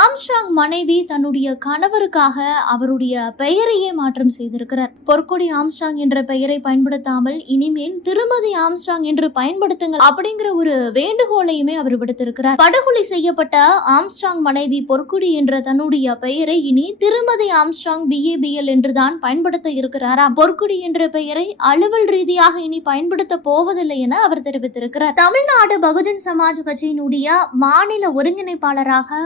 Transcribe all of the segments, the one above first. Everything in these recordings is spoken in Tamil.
ஆம்ஸ்ட்ராங் மனைவி தன்னுடைய கணவருக்காக அவருடைய பெயரையே மாற்றம் செய்திருக்கிறார். பொற்கொடி ஆம்ஸ்ட்ராங் என்ற பெயரை பயன்படுத்தாமல் இனிமேல் திருமதி ஆம்ஸ்ட்ராங் என்று பயன்படுத்துங்கள் அப்படிங்கிற ஒரு வேண்டுகோளையுமே அவர் விடுத்திருக்கிறார். படுகொலை செய்யப்பட்ட ஆம்ஸ்ட்ராங் மனைவி பொற்குடி என்ற தன்னுடைய பெயரை இனி திருமதி ஆம்ஸ்ட்ராங் பிஏபிஎல் என்றுதான் பயன்படுத்த இருக்கிறாராம். பொற்குடி என்ற பெயரை அலுவல் ரீதியாக இனி பயன்படுத்த போவதில்லை என அவர் தெரிவித்திருக்கிறார். தமிழ்நாடு பகுஜன் சமாஜ் கட்சியினுடைய மாநில ஒருங்கிணைப்பாளராக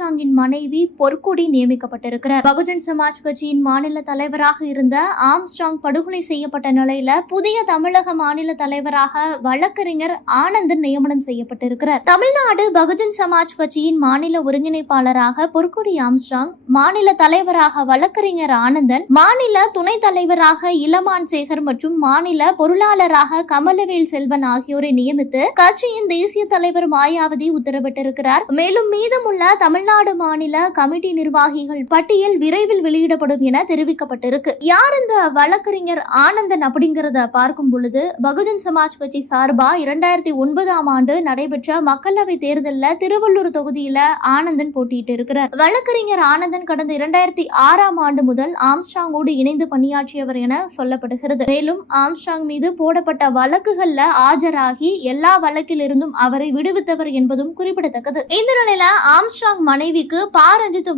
ஆம்ஸ்ட்ராங்கின் மனைவி பொற்கொடி நியமிக்கப்பட்டிருக்கிறார். பகுஜன் சமாஜ் கட்சியின் மாநில தலைவராக இருந்த ஆம்ஸ்டாங் படுகொலை செய்யப்பட்ட நிலையில புதிய தமிழக மாநில தலைவராக வழக்கறிஞர் ஆனந்தன் நியமனம் செய்யப்பட்டிருக்கிறார். தமிழ்நாடு பகுஜன் சமாஜ் கட்சியின் மாநில ஒருங்கிணைப்பாளராக பொற்கொடி ஆம்ஸ்டாங் மாநில தலைவராக வழக்கறிஞர் ஆனந்தன் மாநில துணைத் தலைவராக இளமான் சேகர் மற்றும் மாநில பொருளாளராக கமலவேல் செல்வன் ஆகியோரை நியமித்து கட்சியின் தேசிய தலைவர் மாயாவதி உத்தரவிட்டிருக்கிறார். மேலும் மீதமுள்ள தமிழ்நாடு மாநில கமிட்டி நிர்வாகிகள் பட்டியல் விரைவில் வெளியிடப்படும் என தெரிவிக்கப்பட்டிருக்கு. யார் இந்த வழக்கறிஞர் ஆனந்தன் அப்படிங்கறத பார்க்கும் பொழுது பகுஜன் சமாஜ் கட்சி சார்பா இரண்டாயிரத்தி ஒன்பதாம் ஆண்டு நடைபெற்ற மக்களவை தேர்தலில் திருவள்ளூர் தொகுதியில ஆனந்தன் போட்டியிட்டு இருக்கிறார். வழக்கறிஞர் ஆனந்தன் கடந்த இரண்டாயிரத்தி ஆறாம் ஆண்டு முதல் ஆம்ஸ்டாங்கோடு இணைந்து பணியாற்றியவர் என சொல்லப்படுகிறது. மேலும் ஆம்ஸ்டாங் மீது போடப்பட்ட வழக்குகள்ல ஆஜராகி எல்லா வழக்கிலிருந்தும் அவரை விடுவித்தவர் என்பதும் குறிப்பிடத்தக்கது. இந்த நிலையில ஆம்ஸ்டாங் மனைவிக்கு ப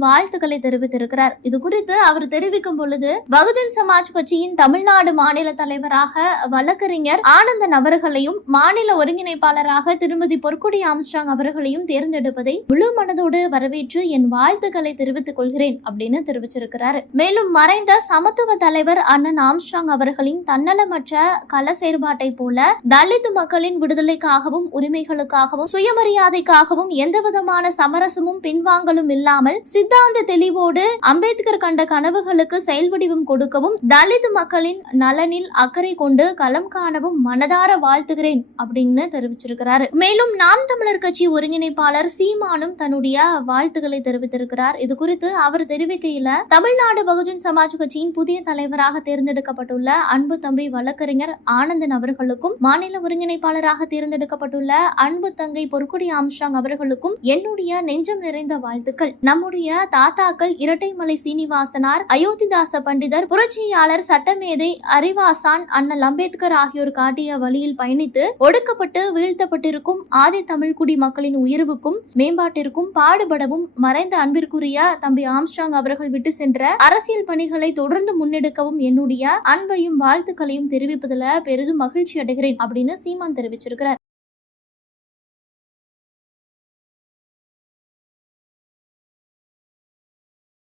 வாழ்த்துக்களை தெரிவித்திருக்கிறார். இது குறித்து அவர் தெரிவிக்கும் பொழுது பகுஜன் சமாஜ் கட்சியின் தமிழ்நாடு மாநில தலைவராக வழக்கறிஞர் ஆனந்தன் அவர்களையும் மாநில ஒருங்கிணைப்பாளராக திருமதி பொற்குடி ஆம்ஸ்டாங் அவர்களையும் தேர்ந்தெடுப்பதை முழு மனதோடு வரவேற்று என் வாழ்த்துக்களை தெரிவித்துக் கொள்கிறேன் அப்படின்னு தெரிவிச்சிருக்கிறார். மேலும் மறைந்த சமத்துவ தலைவர் அண்ணன் ஆம்ஸ்ட்ராங் அவர்களின் தன்னலமற்ற கல செயற்பாட்டை போல தலித் மக்களின் விடுதலைக்காகவும் உரிமைகளுக்காகவும் சுயமரியாதைக்காகவும் எந்தவிதமான சமரசமும் பின் பின்வாங்கலும் இல்லாமல் சித்தாந்த தெளிவோடு அம்பேத்கர் கண்ட கனவுகளுக்கு செயல்வடிவம் கொடுக்கவும் தலித் மக்களின் நலனில் அக்கறை கொண்டு களம் காணவும் மனதார வாழ்த்துகிறேன் அப்படின்னு தெரிவிச்சிருக்கிறார். மேலும் நாம் தமிழர் கட்சி ஒருங்கிணைப்பாளர் சீமானும் தன்னுடைய வாழ்த்துக்களை தெரிவித்திருக்கிறார். இது குறித்து அவர் தெரிவிக்கையில தமிழ்நாடு பகுஜன் சமாஜ் கட்சியின் புதிய தலைவராக தேர்ந்தெடுக்கப்பட்டுள்ள அன்பு தம்பி வழக்கறிஞர் ஆனந்தன் அவர்களுக்கும் மாநில ஒருங்கிணைப்பாளராக தேர்ந்தெடுக்கப்பட்டுள்ள அன்பு தங்கை பொற்குடி ஆம்ஷாங் அவர்களுக்கும் என்னுடைய நெஞ்சம் நிறைந்த வாழ்த்துக்கள். நம்முடைய தாத்தாக்கள் இரட்டைமலை சீனிவாசனார் அயோத்திதாச பண்டிதர் புரட்சியாளர் சட்டமேதை அறிவாசான் அண்ணல் அம்பேத்கர் ஆகியோர் காட்டிய வழியில் பயணித்து ஒடுக்கப்பட்டு வீழ்த்தப்பட்டிருக்கும் ஆதி தமிழ்குடி மக்களின் உயர்வுக்கும் மேம்பாட்டிற்கும் பாடுபடவும் மறைந்த அன்பிற்குரிய தம்பி ஆம்ஸ்ட்ராங் அவர்கள் விட்டு சென்ற அரசியல் பணிகளை தொடர்ந்து முன்னெடுக்கவும் என்னுடைய அன்பையும் வாழ்த்துக்களையும் தெரிவிப்பதில் பெரிதும் மகிழ்ச்சி அடைகிறேன் அப்படின்னு சீமான் தெரிவிச்சிருக்கிறார்.